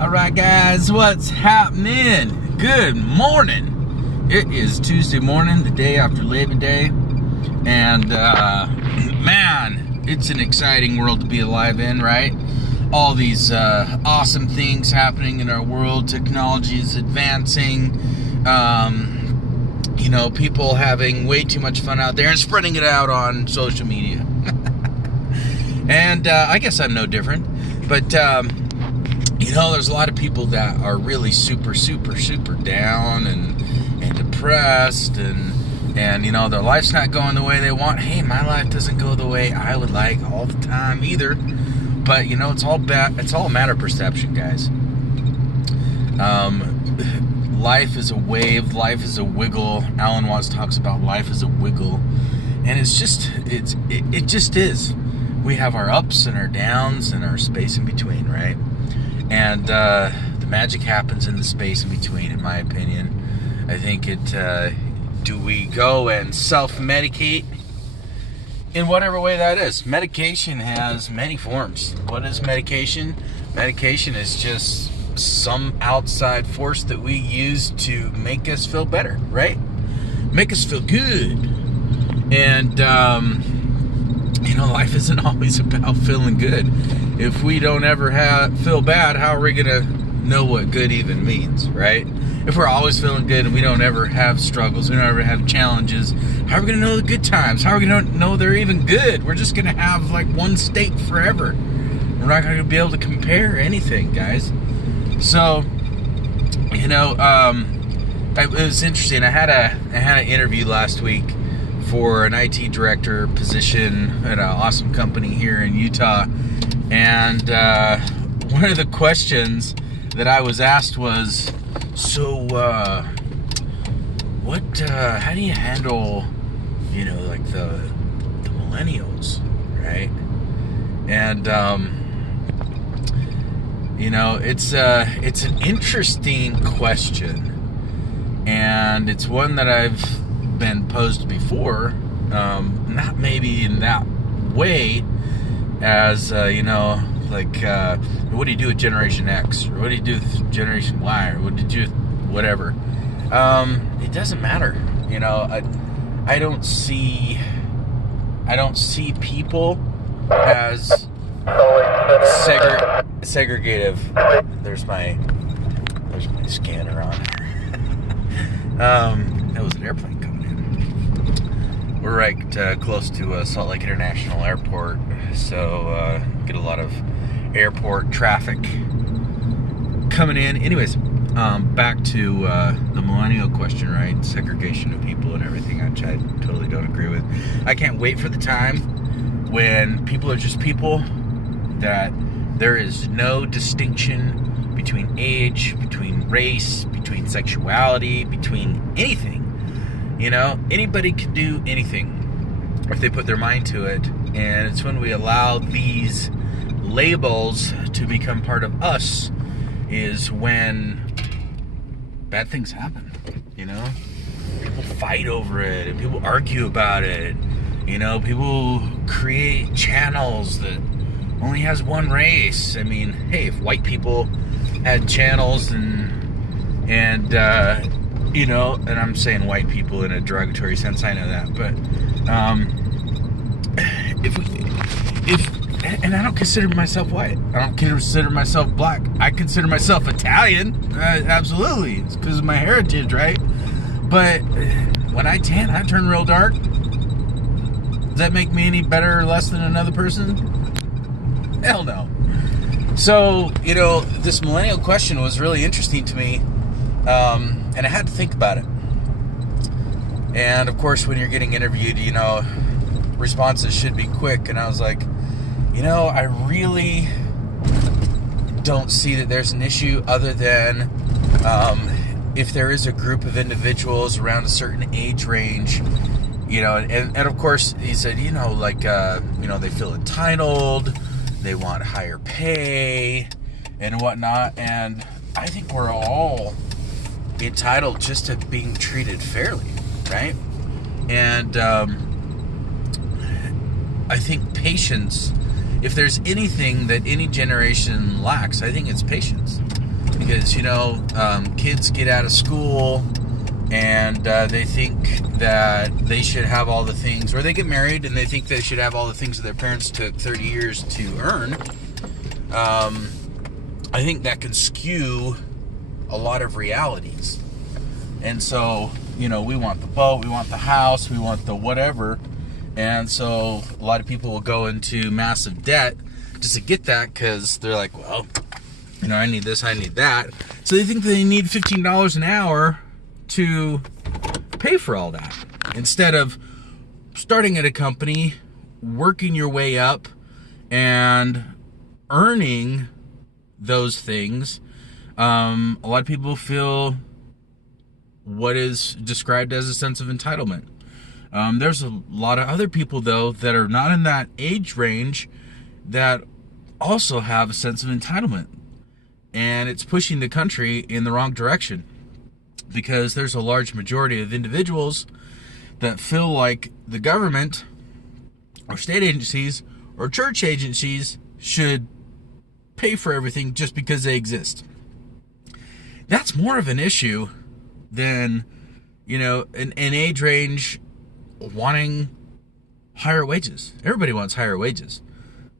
All right, guys, what's happening? Good morning. It is Tuesday morning, the day after Labor Day, and man, it's an exciting world to be alive in, right? All these awesome things happening in our world. Technology is advancing. People having way too much fun out there and spreading it out on social media. And I guess I'm no different, but there's a lot of people that are really super down and depressed, and their life's not going the way they want. Hey, my life doesn't go the way I would like all the time either. But it's all a matter of perception, guys. Life is a wave. Life is a wiggle. Alan Watts talks about life as a wiggle, and it just is. We have our ups and our downs and our space in between, right? And the magic happens in the space in between, in my opinion. I think do we go and self-medicate? In whatever way that is. Medication has many forms. What is medication? Medication is just some outside force that we use to make us feel better, right? Make us feel good. And, life isn't always about feeling good. If we don't ever feel bad, how are we going to know what good even means, right? If we're always feeling good and we don't ever have struggles, we don't ever have challenges, how are we going to know the good times? How are we going to know they're even good? We're just going to have like one state forever. We're not going to be able to compare anything, guys. So, it was interesting. I had an interview last week for an IT director position at an awesome company here in Utah. And one of the questions that I was asked was, so how do you handle, like the millennials, right? And, it's an interesting question. And it's one that I've been posed before, not maybe in that way as what do you do with Generation X, or what do you do with Generation Y, or what did you whatever. It doesn't matter. I don't see people as segregative. There's my scanner on. That was an airplane coming in. We're right close to Salt Lake International Airport, so get a lot of airport traffic coming in. Anyways, back to the millennial question, right? Segregation of people and everything, which I totally don't agree with. I can't wait for the time when people are just people, that there is no distinction between age, between race, between sexuality, between anything. Anybody can do anything if they put their mind to it. And it's when we allow these labels to become part of us is when bad things happen. People fight over it, and people argue about it. People create channels that only has one race. I mean, hey, if white people had channels and I'm saying white people in a derogatory sense, I know that, but and I don't consider myself white. I don't consider myself black. I consider myself Italian. Absolutely, it's because of my heritage, right? But when I tan, I turn real dark. Does that make me any better or less than another person? Hell no. So, this millennial question was really interesting to me, and I had to think about it. And of course, when you're getting interviewed, responses should be quick. And I was like, I really don't see that there's an issue, other than if there is a group of individuals around a certain age range, and of course he said, they feel entitled, they want higher pay and whatnot. And I think we're all entitled just to being treated fairly, right? And I think patience, if there's anything that any generation lacks, I think it's patience. because, kids get out of school and they think that they should have all the things, or they get married and they think they should have all the things that their parents took 30 years to earn. I think that can skew a lot of realities. And so, we want the boat, we want the house, we want the whatever. And so a lot of people will go into massive debt just to get that, because they're like, well, I need this, I need that. So they think they need $15 an hour to pay for all that, instead of starting at a company, working your way up, and earning those things. A lot of people feel what is described as a sense of entitlement. There's a lot of other people, though, that are not in that age range that also have a sense of entitlement. And it's pushing the country in the wrong direction, because there's a large majority of individuals that feel like the government or state agencies or church agencies should pay for everything just because they exist. That's more of an issue than, an age range wanting higher wages. Everybody wants higher wages,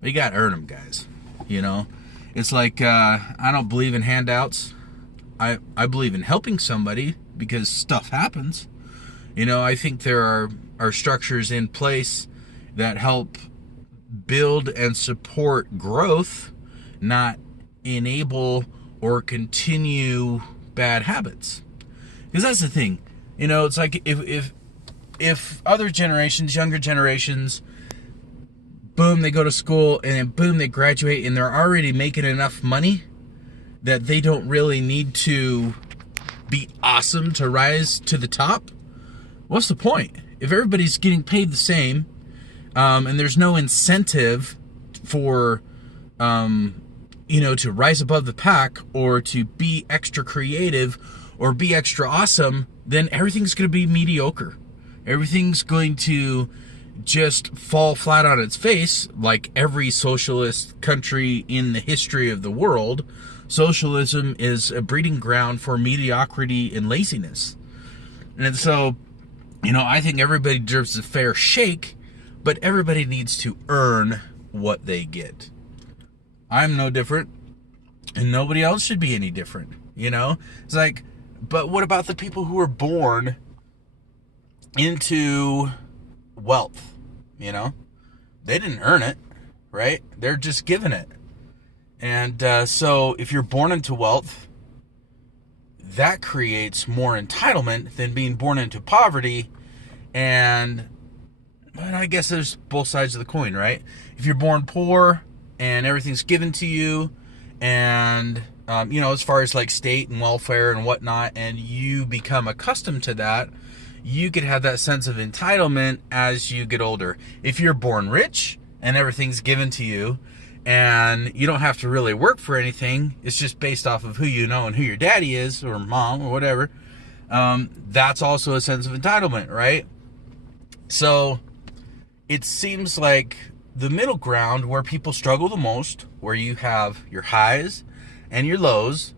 but you got to earn them, guys. It's like, I don't believe in handouts. I believe in helping somebody, because stuff happens. I think there are structures in place that help build and support growth, not enable or continue bad habits. Because that's the thing. It's like if other generations, younger generations, boom, they go to school, and then boom, they graduate, and they're already making enough money that they don't really need to be awesome to rise to the top. What's the point? If everybody's getting paid the same, and there's no incentive for, to rise above the pack, or to be extra creative, or be extra awesome, then everything's going to be mediocre. Everything's going to just fall flat on its face, like every socialist country in the history of the world. Socialism is a breeding ground for mediocrity and laziness. And so, I think everybody deserves a fair shake, but everybody needs to earn what they get. I'm no different, and nobody else should be any different. It's like, but what about the people who were born into wealth? They didn't earn it, right? They're just given it. And so if you're born into wealth, that creates more entitlement than being born into poverty. And I guess there's both sides of the coin, right? If you're born poor and everything's given to you, and as far as like state and welfare and whatnot, and you become accustomed to that, you could have that sense of entitlement as you get older. If you're born rich and everything's given to you, and you don't have to really work for anything, it's just based off of who you know and who your daddy is, or mom, or whatever, that's also a sense of entitlement, right? So it seems like the middle ground, where people struggle the most, where you have your highs and your lows,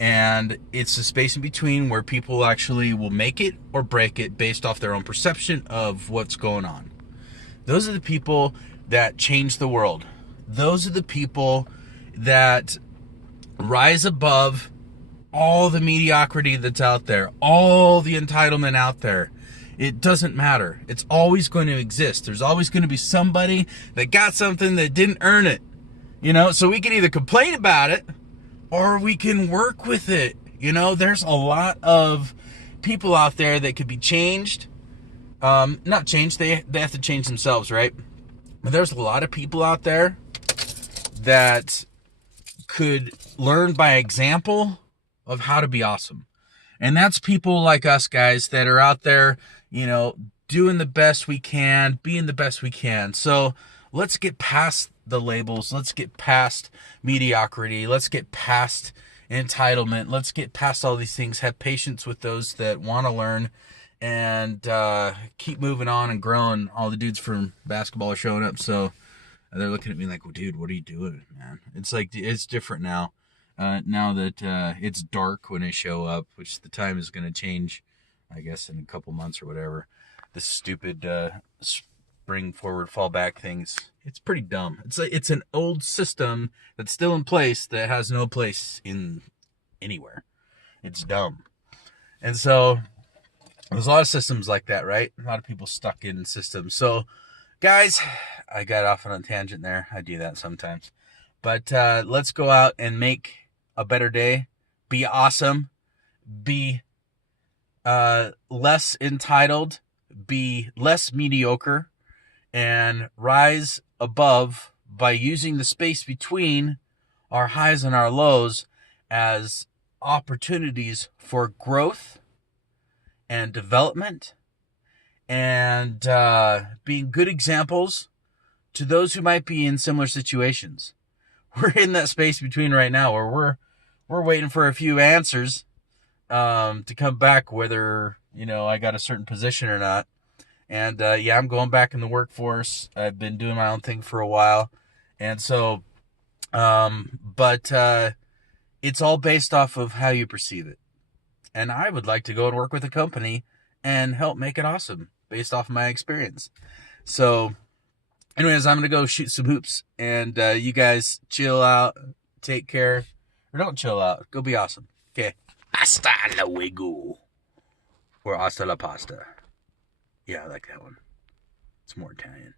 and it's the space in between where people actually will make it or break it based off their own perception of what's going on. Those are the people that change the world. Those are the people that rise above all the mediocrity that's out there, all the entitlement out there. It doesn't matter. It's always going to exist. There's always going to be somebody that got something that didn't earn it. So we can either complain about it, or we can work with it. There's a lot of people out there that could be changed. Not changed, they have to change themselves, right? But there's a lot of people out there that could learn by example of how to be awesome. And that's people like us guys that are out there, doing the best we can, being the best we can. So let's get past the labels. Let's get past mediocrity. Let's get past entitlement. Let's get past all these things. Have patience with those that want to learn, and keep moving on and growing. All the dudes from basketball are showing up, so they're looking at me like, well, dude, what are you doing, man? It's like, it's different now. now that it's dark when I show up, which the time is going to change, I guess, in a couple months or whatever. This stupid spring forward, fall back things. It's pretty dumb. It's an old system that's still in place that has no place in anywhere. It's dumb. And so there's a lot of systems like that, right? A lot of people stuck in systems. So, guys, I got off on a tangent there. I do that sometimes. But let's go out and make a better day. Be awesome. Be less entitled. Be less mediocre. And rise above by using the space between our highs and our lows as opportunities for growth and development, and being good examples to those who might be in similar situations. We're in that space between right now where we're waiting for a few answers to come back, whether I got a certain position or not. And yeah, I'm going back in the workforce. I've been doing my own thing for a while, and so but it's all based off of how you perceive it. And I would like to go and work with a company and help make it awesome based off of my experience. So anyways, I'm going to go shoot some hoops, and you guys chill out, take care, or don't chill out. Go be awesome. Okay. Hasta luego. Or hasta la pasta. Yeah, I like that one. It's more Italian.